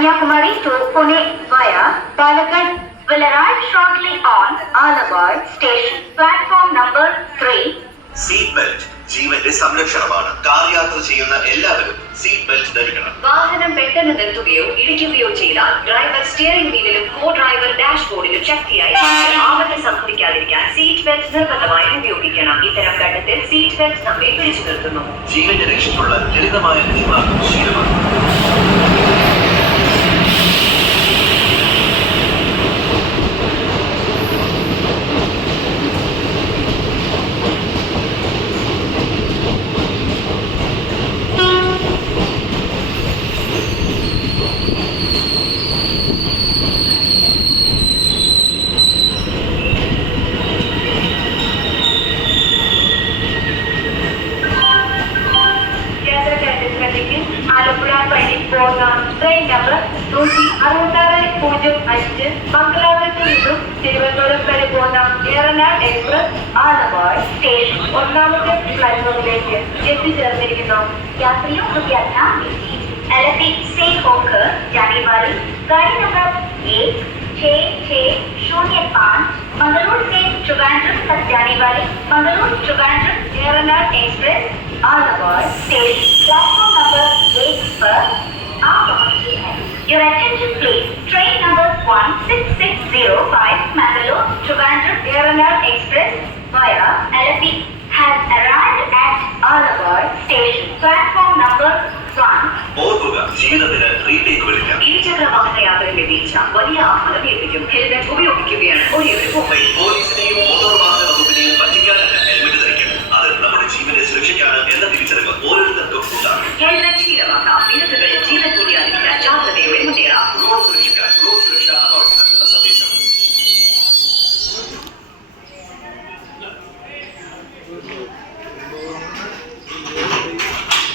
Kanyakumari to Pune via Palakkad will arrive shortly on Alabar station. Platform number 3. Seat belt ജീവന്റെ സംരക്ഷണമാണ്. Car യാത്ര ചെയ്യുന്ന എല്ലാവരും seat belt ധരിക്കണം. വാഹനം പെട്ടെന്ന് നിർത്തുകയോ ഇടിക്കുകയോ ചെയ്താൽ ഡ്രൈവർ സ്റ്റിയറിംഗ് വീലിലും കോ ഡ്രൈവർ ഡാഷ്ബോർഡിലും ശക്തിയായി ആപത്ത് സംഭവിക്കാതിരിക്കാൻ സീറ്റ് ബെൽറ്റ് നിർബന്ധമായും ഉപയോഗിക്കണം. ഇത്തരം ഘട്ടത്തിൽ സീറ്റ് ബെൽറ്റ് നമ്മെ പിടിച്ചു നിർത്തുന്നു. ജീവന്റെ രക്ഷയ്ക്കുള്ള ലളിതമായ നിയമം ശീലമാണ്. ആലപ്പുഴ വഴി പോകുന്ന ട്രെയിൻ നമ്പർ 16605 മംഗലാപുരത്ത് നിന്നും തിരുവനന്തപുരം വരെ പോകുന്ന ഏറനാട് എക്സ്പ്രസ് ആലപ്പാട് സ്റ്റേഷൻ ഒന്നാമത്തെ പ്ലാറ്റ്ഫോമിലേക്ക് എത്തിച്ചേർന്നിരിക്കുന്നു. यात्रियों को ध्यान दीजिए LFE से होकर जाने वाली गाड़ी नंबर 160605 मंगलूर से ट्रिवांड्रम तक जाने वाली मंगलूर ट्रिवांड्रम एरनाड एक्सप्रेस आलाबाद स्टेशन प्लेटफॉर्म नंबर 8 पर आ पहुंची है. Your attention please. Train number 16605 Mangalore Trivandrum Eranad Express via LFE has arrived at Alabar station. Platform number 1. ഓർക്കുക, ജീവിതത്തിന് റീടേക്കുകളില്ല. ഇരുചക്ര വാഹന യാത്രയിലെ വീഴ്ച വലിയ ആഘാതം ഏൽപ്പിക്കും. ഹെൽമെറ്റ് ഉപയോഗിക്കുകയാണ് ഒരേയൊരു പോലീസിനെയും മോട്ടോർ വാഹന വകുപ്പിനെയും പറ്റിക്കാനല്ല ഹെൽമെറ്റ് ധരിക്കുന്നത്. അത് നമ്മുടെ ജീവന്റെ സുരക്ഷയ്ക്കാണ് എന്ന തിരിച്ചറിവ് ഓരോരുത്തർക്കും ഉണ്ടാകും. ഹെൽമെറ്റ് ശീലമാക്കാം. നിരത്തുകളിൽ ജീവൻ കൂടിയാതിരിക്കാൻ ജാഗ്രതയോടെ മുന്നേറാം. റോഡ് സുരക്ഷയ്ക്കാൻ റോഡ് സുരക്ഷാ അതോറിറ്റി നൽകുന്ന സന്ദേശം.